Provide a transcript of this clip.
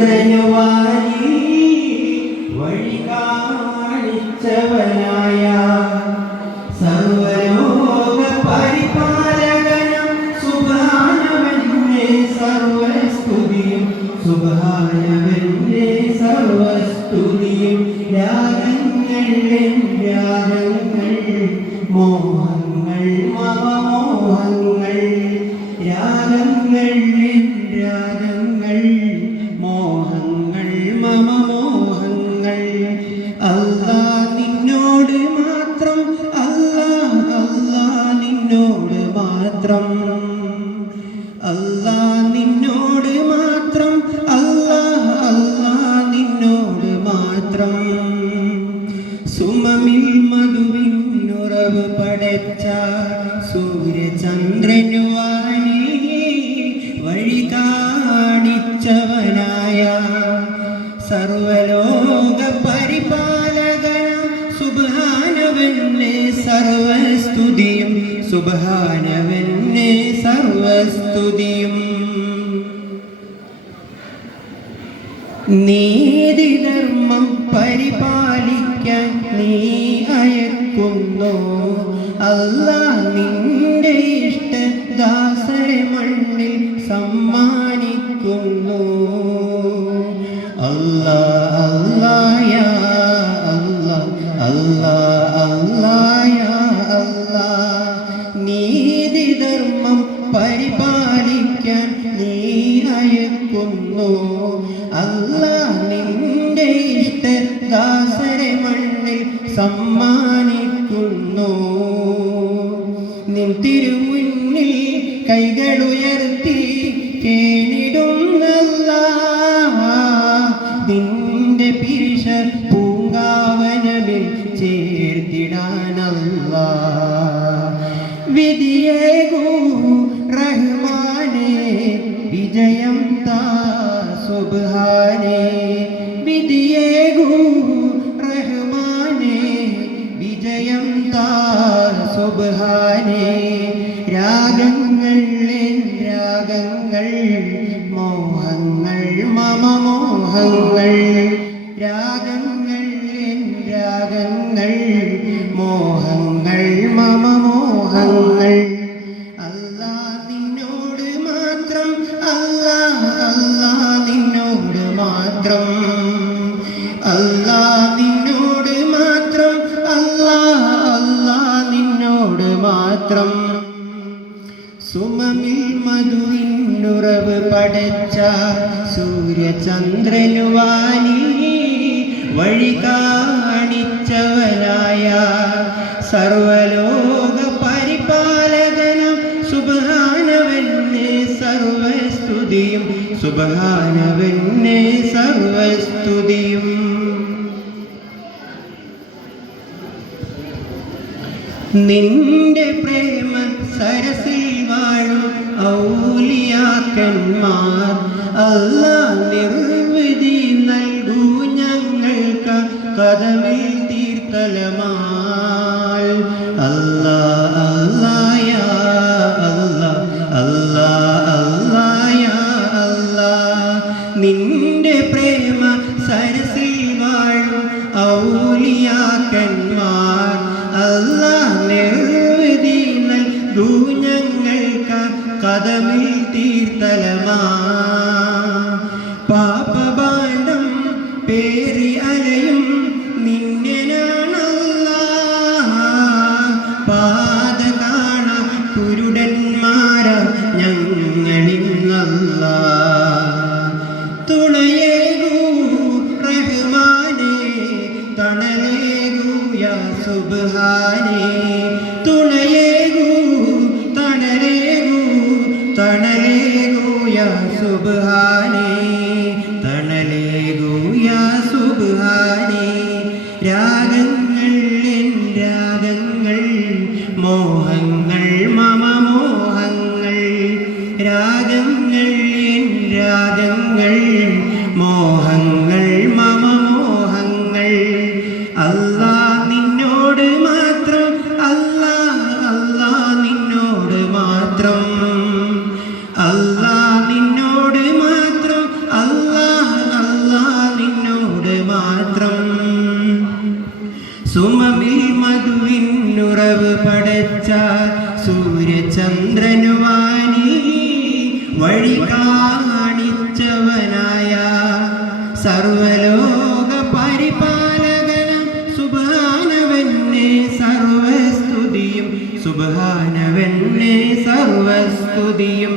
ചന്ദ്രനുവാനി വഴി കാണിച്ചവനായ സർവലോക പരിപാലകനും സുബ്ഹാനവന്റെ സർവസ്തുതിയും സുബ്ഹാനവന്റെ സർവസ്തുതിയും രാഗങ്ങൾ മോഹങ്ങൾ മമമോഹങ്ങൾ രാഗങ്ങൾ മോഹങ്ങൾ മമമോഹങ്ങൾ അല്ലാഹ് നിന്നോട് മാത്രം അല്ലാഹ് നിന്നോട് മാത്രം അല്ലാഹ് നിന്നോട് മാത്രം അല്ലാഹ് നിന്നോട് മാത്രം സുമമിൽ മധുവിനുറവ് പടച്ച സൂര്യചന്ദ്രനുവാനി വഴി കാണിച്ചവനായ സർവലോക പരിപാലകനും സുബ്ഹാനവന്റെ സർവസ്തുതിയും സുബ്ഹാനവന്റെ സർവസ്തുതിയും നീതിധർമ്മം പരിപാലിക്കാൻ നീ അയക്കുന്നു അല്ലാഹ് നിന്റെ ഇഷ്ടദാസരെ മണ്ണിൽ സമ്മാനിക്കുന്നു അല്ലാഹ് അല്ലാഹ് യാ അല്ലാഹ് അല്ലാഹ് അല്ലാഹ് യാ അല്ലാഹ് നീതിധർമ്മം പരിപാലിക്കാൻ നീ അയക്കുന്നു അല്ലാഹ് നിന്റെ ഇഷ്ടദാസരെ മണ്ണിൽ സമ്മാനിക്കുന്നു നിൻ തിരുമുന്നിൽ കൈകളുയർത്തി കേണിടുന്നല്ലാഹ് നിന്റെ പിരിശ പൂങ്കാവനമിൽ ചേർത്തിടാനല്ലാഹ് വിധിയേകൂ റഹ്മാനേ വിജയം താ സുബ്ഹാനേ വിധിയേകൂ റഹ്മാനേ വിജയം താ സുബ്ഹാനേ രാഗങ്ങൾ മോഹങ്ങൾ മമമോഹങ്ങൾ രാഗങ്ങൾ മോഹങ്ങൾ മമമോഹങ്ങൾ അല്ലാഹ് നിന്നോട് മാത്രം അല്ലാഹ് നിന്നോട് മാത്രം അല്ലാഹ് നിന്നോട് മാത്രം അല്ലാഹ് നിന്നോട് മാത്രം സുമമിൽ മധുവിനുറവ് പടച്ച സൂര്യചന്ദ്രനുവാനി വഴി കാണിച്ചവനായ സർവലോക പരിപാലകനും സുബ്ഹാനവന്റെ സർവസ്തുതിയും സുബ്ഹാനവന്റെ സർവസ്തുതിയും നിന്റെ പ്രേമ സരസിൽ വാഴും ഔലിയാക്കന്മാർ അല്ലാഹ് നിർവൃതി നൽകൂ ഞങ്ങൾക്ക് കദമിൽ തീർത്തലമാൽ അല്ലാഹ് അല്ലാഹ് യാ അല്ലാഹ് യാ അല്ലാഹ് നിന്റെ പ്രേമ സരസിൽ വാഴും ഔലിയാക്കന്മാർ അല്ലാഹ് നിർവൃതി നൽകൂ ഞങ്ങൾക്ക് കദമിൽ തീർത്തലമാ പാപഭാണ്ഡം പേറി അലയും നിന്നെയാണല്ലാഹ് പാത കാണ കുരുടന്മാര ഞങ്ങളിന്നല്ലാഹ് തുണയേകൂ റഹ്മാനേ തണലേകൂ യാ സുബ്ഹാനേ തുണയേകൂ തണലേകൂ യാ സുബ്ഹാനേ തണലേകൂ യാ സുബ്ഹാനേ രാഗങ്ങൾ മോഹങ്ങൾ മമമോഹങ്ങൾ രാഗങ്ങൾ മോഹങ്ങൾ മമമോഹങ്ങൾ അല്ലാഹ് നിന്നോട് മാത്രം അല്ലാഹ് നിന്നോട് മാത്രം അല്ലാഹ് നിന്നോട് മാത്രം അല്ലാഹ് സുമമിൽ മധുവിനുറവ് പടച്ച സൂര്യചന്ദ്രനുവാനി വഴി കാണിച്ചവനായ സർവലോക പരിപാലകനം സുബ്ഹാനവന്നെ സർവസ്തുതിയും സുബ്ഹാനവന്നെ സർവസ്തുതിയും